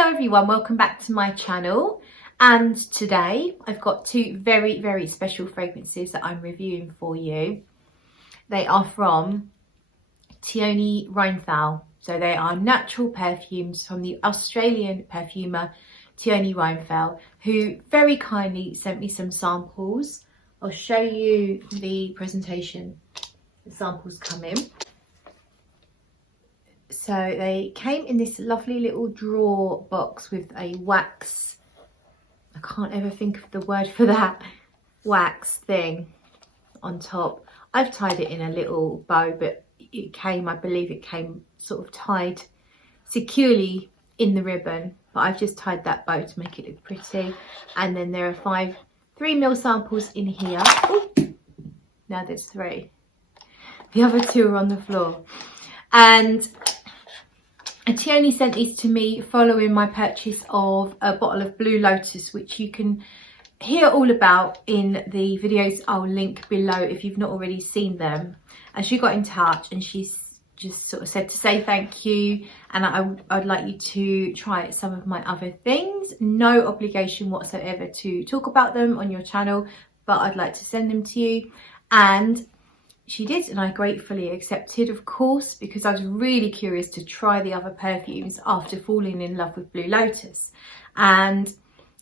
Hello everyone, welcome back to my channel, and today I've got two very special fragrances that I'm reviewing for you. They are from Teone Reinthal, so they are natural perfumes from the Australian perfumer Teone Reinthal, who very kindly sent me some samples. I'll show you the presentation the samples come in. So they came in this lovely little drawer box with a wax, I can't ever think of the word for that, wax thing on top. I've tied it in a little bow, but it came, I believe it came sort of tied securely in the ribbon, but I've just tied that bow to make it look pretty. And then there are 5 3ml samples in here. Ooh, now there's 3. The other 2 are on the floor. And Teone sent these to me following my purchase of a bottle of Blue Lotus, which you can hear all about in the videos I'll link below if you've not already seen them. And she got in touch and she's just sort of said to say thank you, and I'd like you to try some of my other things. No obligation whatsoever to talk about them on your channel, but I'd like to send them to you. And she did, and I gratefully accepted, of course, because I was really curious to try the other perfumes after falling in love with Blue Lotus. And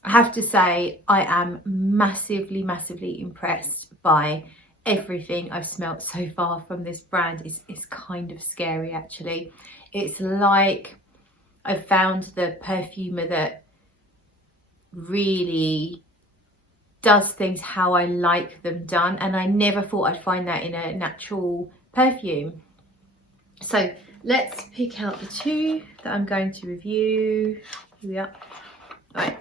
I have to say, I am massively impressed by everything I've smelt so far from this brand. It's kind of scary, actually. It's like I've found the perfumer that really does things how I like them done, and I never thought I'd find that in a natural perfume. So let's pick out the 2 that I'm going to review. Here we are. Right.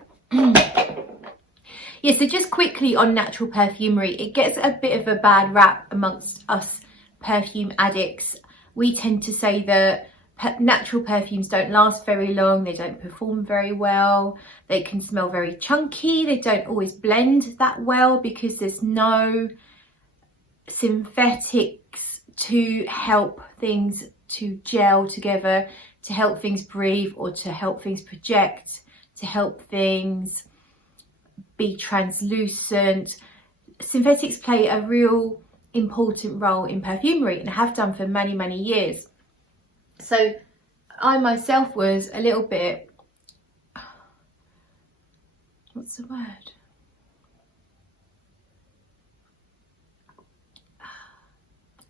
Yeah, so just quickly on natural perfumery, it gets a bit of a bad rap amongst us perfume addicts. We tend to say that natural perfumes don't last very long, they don't perform very well, they can smell very chunky, they don't always blend that well because there's no synthetics to help things to gel together, to help things breathe, or to help things project, to help things be translucent. Synthetics play a real important role in perfumery and have done for many years. So I myself was a little bit, what's the word?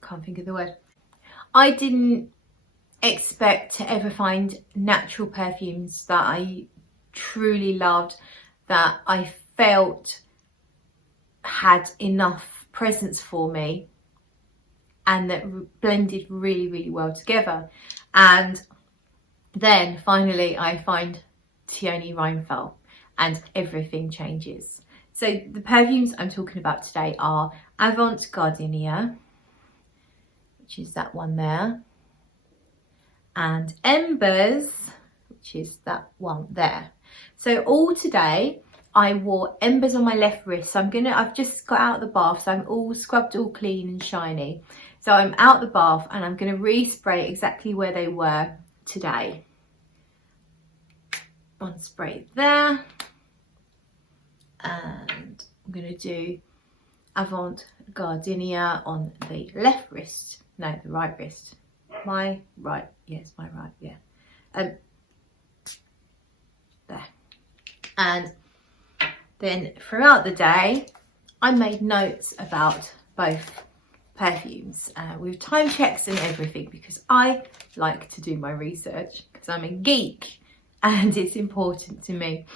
Can't think of the word. I didn't expect to ever find natural perfumes that I truly loved, that I felt had enough presence for me, and that blended really well together. And then finally I find Teone Reinthal and everything changes. So the perfumes I'm talking about today are Avant Gardenia, which is that one there, and Embers, which is that one there. So all today I wore Embers on my left wrist. So I've just got out of the bath, so I'm all scrubbed, all clean and shiny. So I'm out the bath and I'm going to respray exactly where they were today. One spray there, and I'm going to do Avant Gardenia on the left wrist, no, the right wrist. My right, yes, my right, yeah. There. And then throughout the day, I made notes about both perfumes with time checks and everything, because I like to do my research because I'm a geek and it's important to me.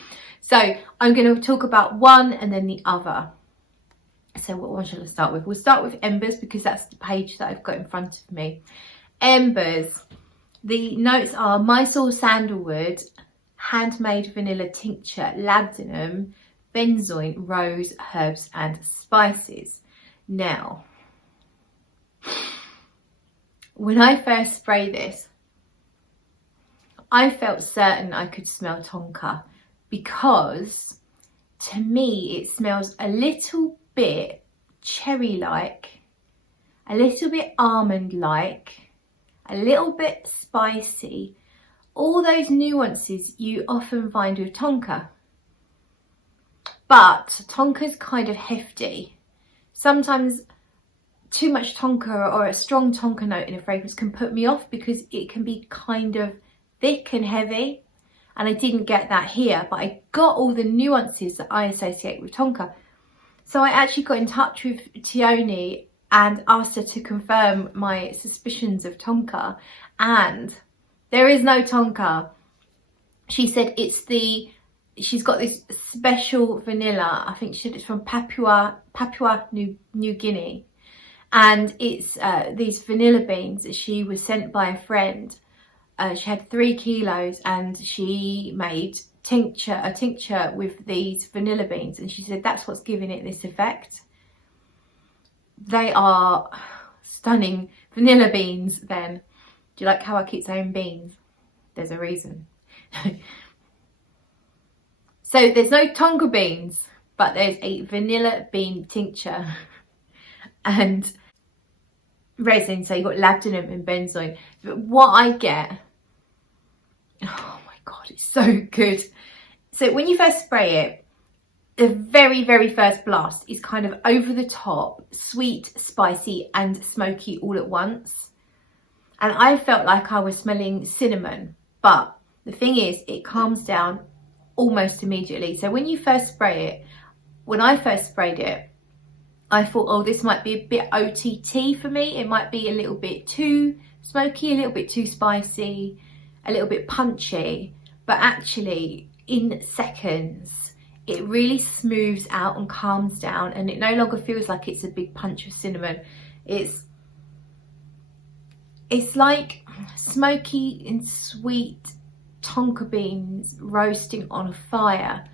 So I'm going to talk about one and then the other. So what one shall I start with? We'll start with Embers because that's the page that I've got in front of me. Embers, the notes are Mysore sandalwood, handmade vanilla tincture, labdanum, benzoin, rose, herbs and spices. Now, when I first sprayed this, I felt certain I could smell tonka, because to me it smells a little bit cherry-like, a little bit almond-like, a little bit spicy, all those nuances you often find with tonka. But tonka's kind of hefty. Sometimes too much tonka or a strong tonka note in a fragrance can put me off because it can be kind of thick and heavy. And I didn't get that here, but I got all the nuances that I associate with tonka. So I actually got in touch with Teone and asked her to confirm my suspicions of tonka, and there is no tonka. She said she's got this special vanilla. I think she said it's from Papua New Guinea, and it's these vanilla beans that she was sent by a friend. She had 3 kilos and she made a tincture with these vanilla beans, and she said that's what's giving it this effect. They are stunning vanilla beans then. Do you like how I keep saying beans? There's a reason. So there's no tonka beans, but there's a vanilla bean tincture and resin. So you've got labdanum and benzoin. But what I get, oh my God, it's so good. So when you first spray it, the very, very first blast is kind of over the top, sweet, spicy and smoky all at once. And I felt like I was smelling cinnamon, but the thing is, it calms down almost immediately. So when you first spray it, when I first sprayed it, I thought, oh, this might be a bit OTT for me. It might be a little bit too smoky, a little bit too spicy, a little bit punchy. But actually, in seconds, it really smooths out and calms down, and it no longer feels like it's a big punch of cinnamon. It's like smoky and sweet tonka beans roasting on a fire,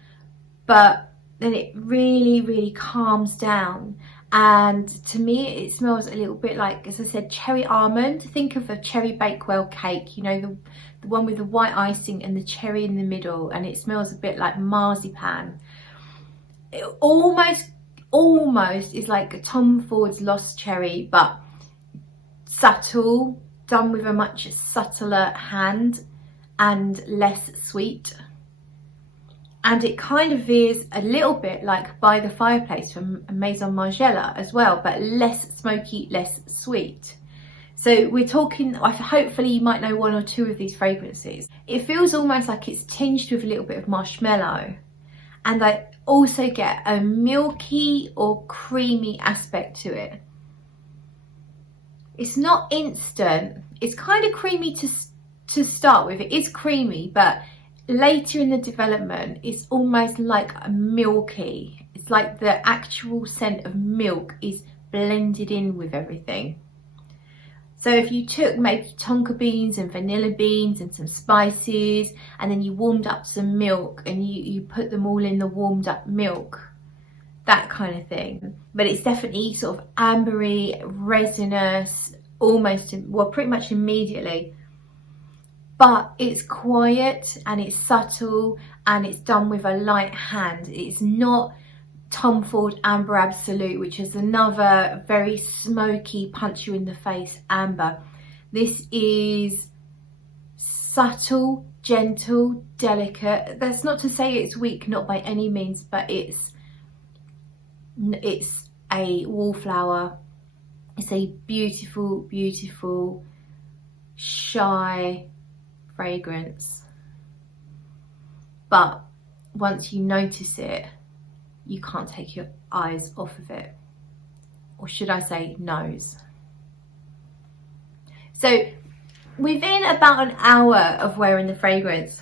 but then it really, really calms down. And to me, it smells a little bit like, as I said, cherry almond. Think of a cherry Bakewell cake, you know, the one with the white icing and the cherry in the middle, and it smells a bit like marzipan. It almost is like a Tom Ford's Lost Cherry, but subtle, done with a much subtler hand and less sweet. And it kind of veers a little bit like By the Fireplace from Maison Margiela as well, but less smoky, less sweet. So we're talking, hopefully you might know 1 or 2 of these fragrances. It feels almost like it's tinged with a little bit of marshmallow. And I also get a milky or creamy aspect to it. It's not instant. It's kind of creamy to start with. It is creamy, but later in the development, it's almost like a milky. It's like the actual scent of milk is blended in with everything. So if you took maybe tonka beans and vanilla beans and some spices, and then you warmed up some milk and you put them all in the warmed up milk, that kind of thing. But it's definitely sort of ambery, resinous, almost, well, pretty much immediately. But it's quiet and it's subtle and it's done with a light hand. It's not Tom Ford Amber Absolute, which is another very smoky, punch you in the face amber. This is subtle, gentle, delicate. That's not to say it's weak, not by any means, but it's a wallflower. It's a beautiful, beautiful, shy fragrance. But once you notice it, you can't take your eyes off of it. Or should I say nose. So within about an hour of wearing the fragrance,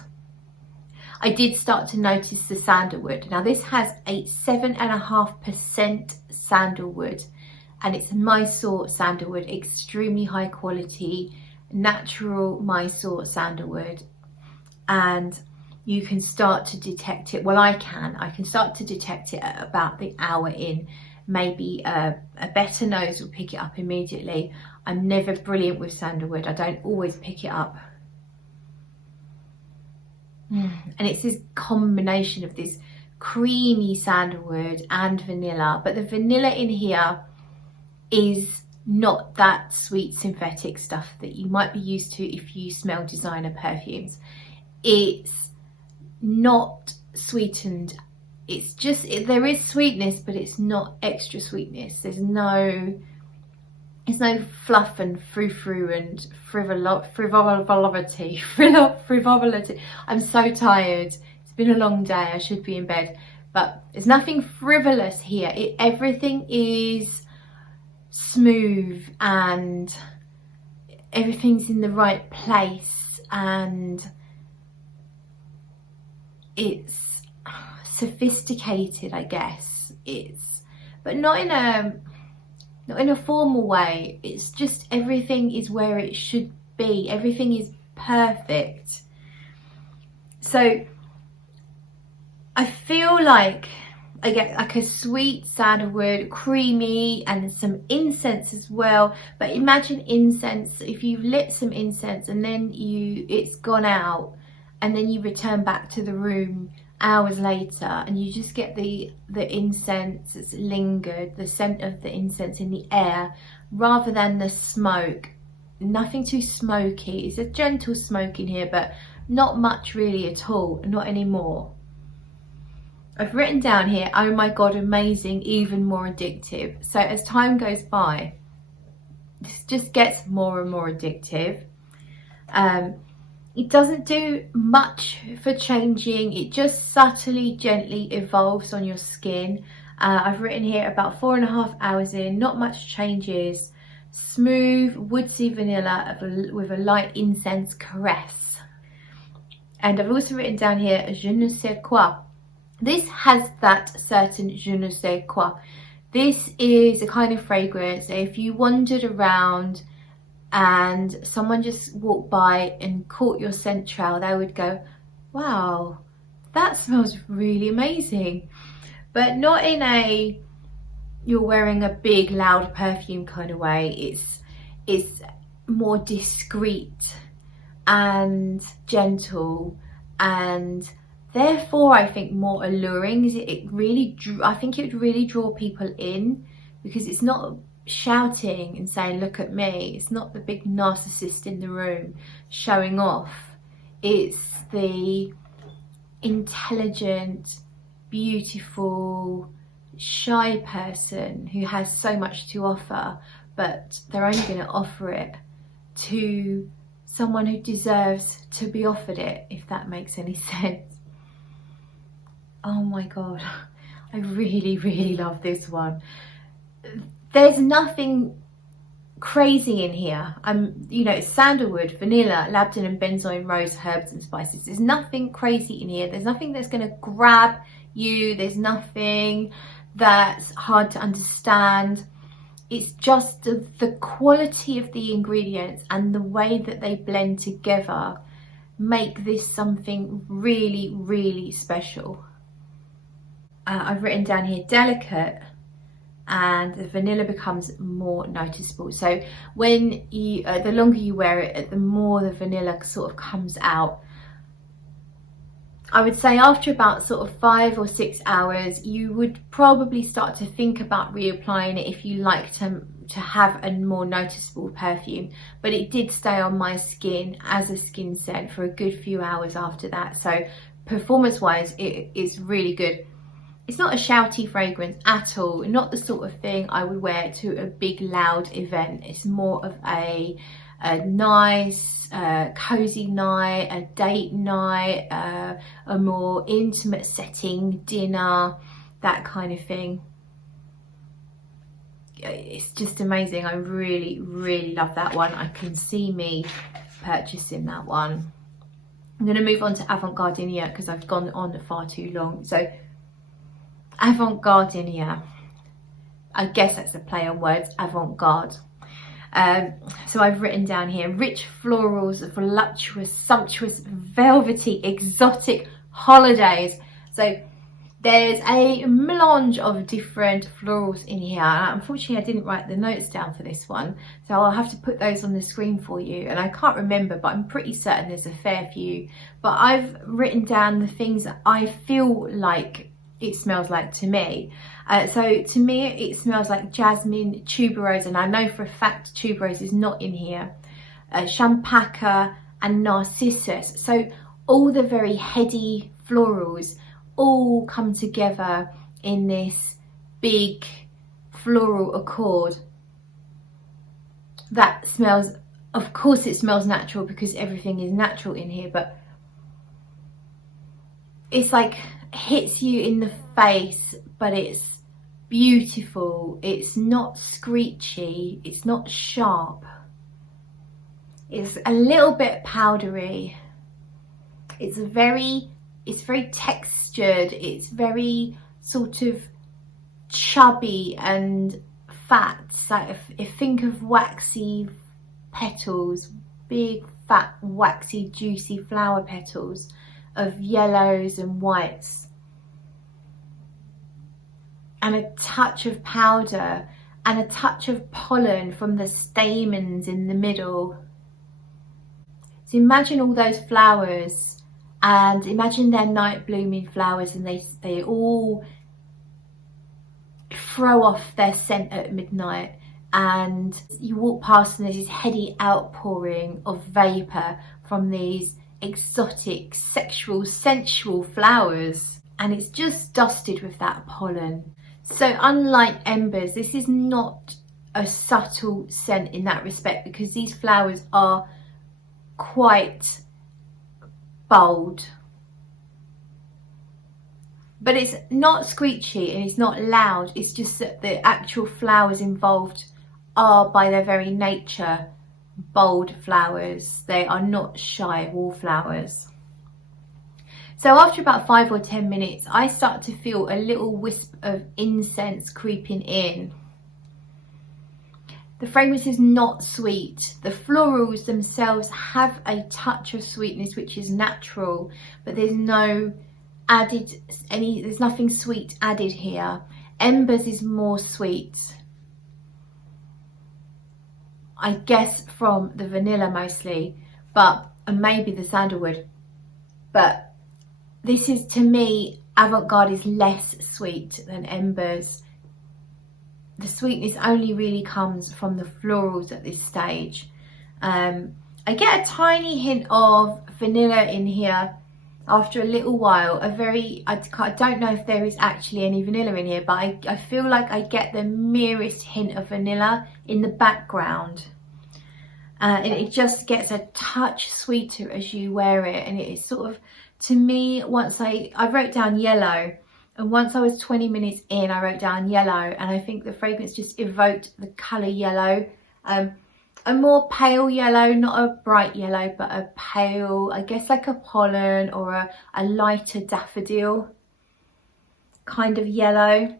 I did start to notice the sandalwood. Now this has a 7.5% sandalwood, and it's Mysore sandalwood, extremely high quality, natural Mysore sandalwood. And you can start to detect it. Well, I can start to detect it at about the hour in. Maybe a better nose will pick it up immediately. I'm never brilliant with sandalwood. I don't always pick it up. And it's this combination of this creamy sandalwood and vanilla. But the vanilla in here is not that sweet synthetic stuff that you might be used to if you smell designer perfumes. It's not sweetened. It's just, there is sweetness, but it's not extra sweetness. There's no fluff and frou-frou and frivolity. I'm so tired. It's been a long day. I should be in bed. But there's nothing frivolous here. Everything is smooth and everything's in the right place, and it's sophisticated, I guess. But not in a formal way. It's just everything is where it should be. Everything is perfect. So I feel like I get like a sweet sandalwood, creamy, and some incense as well. But imagine incense, if you've lit some incense and then it's gone out, and then you return back to the room hours later and you just get the incense that's lingered, the scent of the incense in the air, rather than the smoke. Nothing too smoky. It's a gentle smoke in here, but not much really at all, not anymore. I've written down here, oh my god, amazing, even more addictive. So as time goes by, this just gets more and more addictive. It doesn't do much for changing. It just subtly, gently evolves on your skin. I've written here about 4.5 hours in, not much changes. Smooth, woodsy vanilla with a light incense caress. And I've also written down here, je ne sais quoi. This has that certain je ne sais quoi. This is a kind of fragrance that if you wandered around and someone just walked by and caught your scent trail, they would go, wow, that smells really amazing. But not in a you're wearing a big loud perfume kind of way. It's more discreet and gentle, and therefore I think more alluring. I think it would really draw people in, because it's not shouting and saying look at me. It's not the big narcissist in the room showing off. It's the intelligent, beautiful, shy person who has so much to offer, but they're only going to offer it to someone who deserves to be offered it, if that makes any sense. Oh my god, I really, really love this one. There's nothing crazy in here. It's sandalwood, vanilla, labdanum, benzoin, rose, herbs and spices. There's nothing crazy in here. There's nothing that's going to grab you. There's nothing that's hard to understand. It's just the quality of the ingredients and the way that they blend together make this something really, really special. I've written down here delicate, and the vanilla becomes more noticeable. So when you, the longer you wear it, the more the vanilla sort of comes out. I would say after about sort of 5 or 6 hours, you would probably start to think about reapplying it if you like to have a more noticeable perfume. But it did stay on my skin as a skin scent for a good few hours after that. So performance wise, it is really good. It's not a shouty fragrance at all, not the sort of thing I would wear to a big loud event. It's more of a nice, cozy night, a date night, a more intimate setting, dinner, that kind of thing. It's just amazing. I really, really love that one. I can see me purchasing that one. I'm going to move on to Avant Gardenia because I've gone on far too long. So Avant Gardenia, I guess that's a play on words, avant-garde. So I've written down here, rich florals, voluptuous, sumptuous, velvety, exotic holidays. So there's a melange of different florals in here. Unfortunately, I didn't write the notes down for this one, so I'll have to put those on the screen for you. And I can't remember, but I'm pretty certain there's a fair few. But I've written down the things that I feel like it smells like to me. So to me it smells like jasmine, tuberose, and I know for a fact tuberose is not in here, champaca and narcissus. So all the very heady florals all come together in this big floral accord that smells, of course it smells natural because everything is natural in here, but it's like hits you in the face, but it's beautiful. It's not screechy, it's not sharp, it's a little bit powdery, it's very textured, it's very sort of chubby and fat. So if think of waxy petals, big fat waxy juicy flower petals of yellows and whites, and a touch of powder and a touch of pollen from the stamens in the middle. So imagine all those flowers, and imagine they're night blooming flowers, and they all throw off their scent at midnight, and you walk past and there's this heady outpouring of vapour from these exotic, sexual, sensual flowers, and it's just dusted with that pollen. So unlike Embers, this is not a subtle scent in that respect, because these flowers are quite bold, but it's not screechy and it's not loud. It's just that the actual flowers involved are by their very nature bold flowers. They are not shy wallflowers. So after about 5 or 10 minutes, I start to feel a little wisp of incense creeping in. The fragrance is not sweet. The florals themselves have a touch of sweetness, which is natural, but there's no added there's nothing sweet added here. Embers is more sweet, I guess from the vanilla mostly, but and maybe the sandalwood, but this is, to me, Avant Garde is less sweet than Embers. The sweetness only really comes from the florals at this stage. I get a tiny hint of vanilla in here after a little while. I don't know if there is actually any vanilla in here, but I feel like I get the merest hint of vanilla in the background. And it just gets a touch sweeter as you wear it, and it is sort of, to me, once I wrote down yellow, and once I was 20 minutes in, I wrote down yellow, and I think the fragrance just evoked the colour yellow. A more pale yellow, not a bright yellow, but a pale, I guess like a pollen or a lighter daffodil kind of yellow.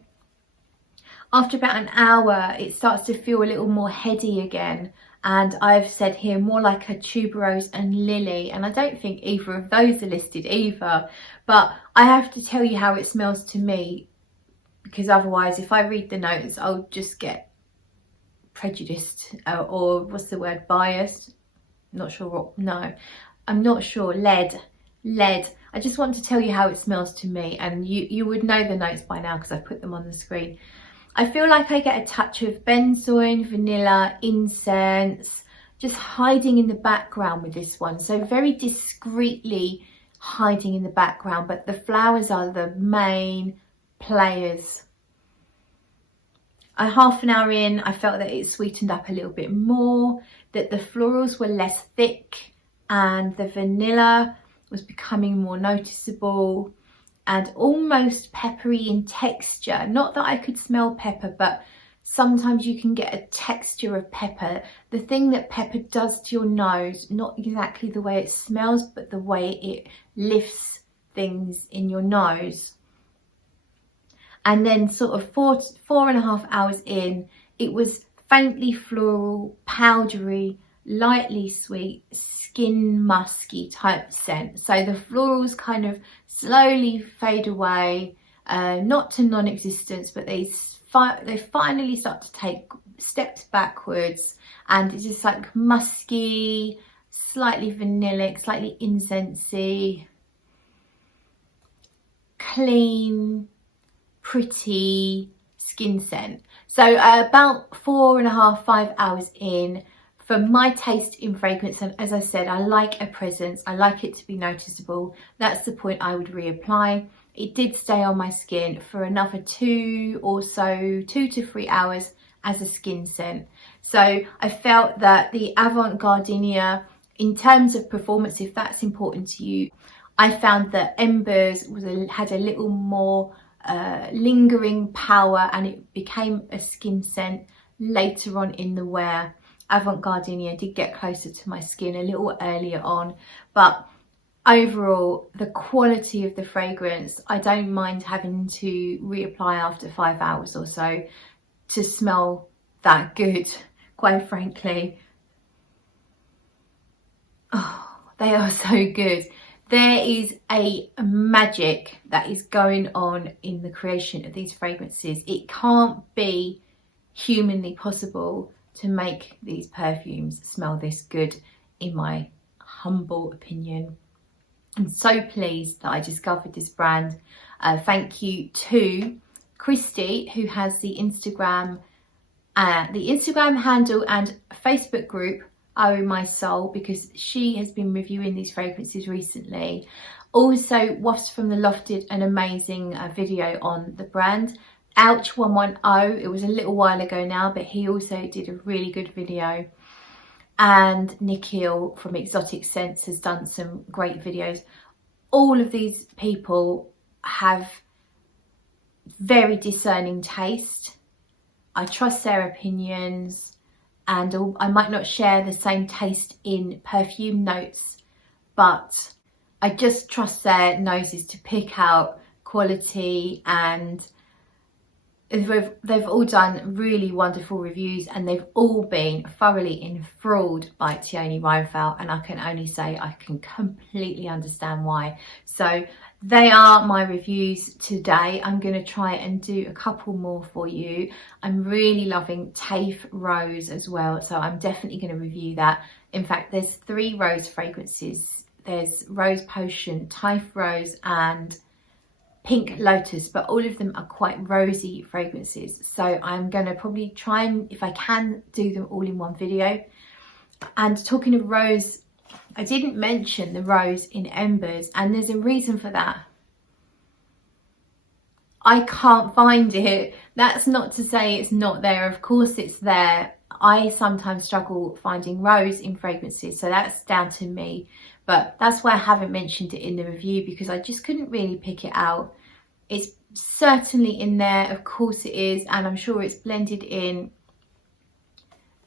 After about an hour, it starts to feel a little more heady again. And I've said here more like a tuberose and lily, and I don't think either of those are listed either, but I have to tell you how it smells to me, because otherwise if I read the notes I'll just get prejudiced, or what's the word, biased, not sure what, no, I'm not sure, led. I just want to tell you how it smells to me, and you would know the notes by now because I've put them on the screen. I feel like I get a touch of benzoin, vanilla, incense, just hiding in the background with this one. So very discreetly hiding in the background, but the flowers are the main players. Half an hour in, I felt that it sweetened up a little bit more, that the florals were less thick, and the vanilla was becoming more noticeable and almost peppery in texture. Not that I could smell pepper, but sometimes you can get a texture of pepper. The thing that pepper does to your nose, not exactly the way it smells, but the way it lifts things in your nose. And then sort of 4.5 hours in, it was faintly floral, powdery, lightly sweet, skin musky type scent. So the florals kind of slowly fade away, not to non-existence, but they finally start to take steps backwards, and it's just like musky, slightly vanillic, slightly incensey, clean, pretty skin scent. So about 4.5, 5 hours in, for my taste in fragrance, and as I said, I like a presence, I like it to be noticeable. That's the point I would reapply. It did stay on my skin for another 2 to 3 hours as a skin scent. So I felt that the Avant Gardenia, in terms of performance, if that's important to you, I found that Embers had a little more lingering power, and it became a skin scent later on in the wear. Avant Gardenia did get closer to my skin a little earlier on, but overall the quality of the fragrance, I don't mind having to reapply after 5 hours or so to smell that good, quite frankly. Oh, they are so good. There is a magic that is going on in the creation of these fragrances. It can't be humanly possible to make these perfumes smell this good, in my humble opinion. I'm so pleased that I discovered this brand. Thank you to Christy, who has the Instagram handle and Facebook group Oh My Soul, because she has been reviewing these fragrances recently. Also, Wafts from the Loft did an amazing video on the brand. Ouch 110, it was a little while ago now, but he also did a really good video. And Nikhil from Exotic Scents has done some great videos. All of these people have very discerning taste. I trust their opinions, and I might not share the same taste in perfume notes, but I just trust their noses to pick out quality, and they've all done really wonderful reviews, and they've all been thoroughly enthralled by Teone Reinthal, and I can only say I can completely understand why. So they are my reviews today. I'm going to try and do a couple more for you. I'm really loving Tafe Rose as well, so I'm definitely going to review that. In fact, there's 3 rose fragrances. There's Rose Potion, Tafe Rose and Pink Lotus, but all of them are quite rosy fragrances. So I'm going to probably try and, if I can, do them all in one video. And talking of rose, I didn't mention the rose in Embers, and there's a reason for that. I can't find it. That's not to say it's not there. Of course it's there. I sometimes struggle finding rose in fragrances, so that's down to me. But that's why I haven't mentioned it in the review, because I just couldn't really pick it out. It's certainly in there, of course it is, and I'm sure it's blended in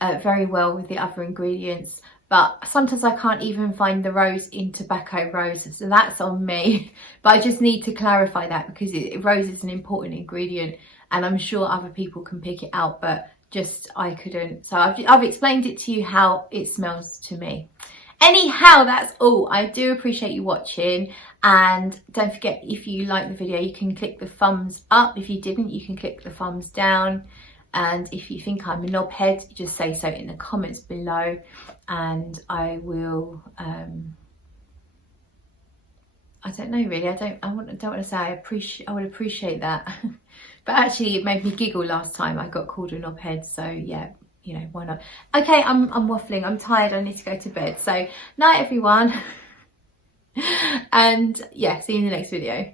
very well with the other ingredients. But sometimes I can't even find the rose in Tobacco Rose, so that's on me. But I just need to clarify that, because rose is an important ingredient, and I'm sure other people can pick it out, but just I couldn't. So I've explained it to you how it smells to me. Anyhow, that's all. I do appreciate you watching, and don't forget, if you like the video, you can click the thumbs up. If you didn't, you can click the thumbs down. And if you think I'm a knobhead, just say so in the comments below, and I will I don't know really, I don't want to say I would appreciate that. But actually it made me giggle last time I got called a knobhead, so yeah, you know, why not? Okay, I'm waffling, I'm tired, I need to go to bed. So night everyone. And yeah, see you in the next video.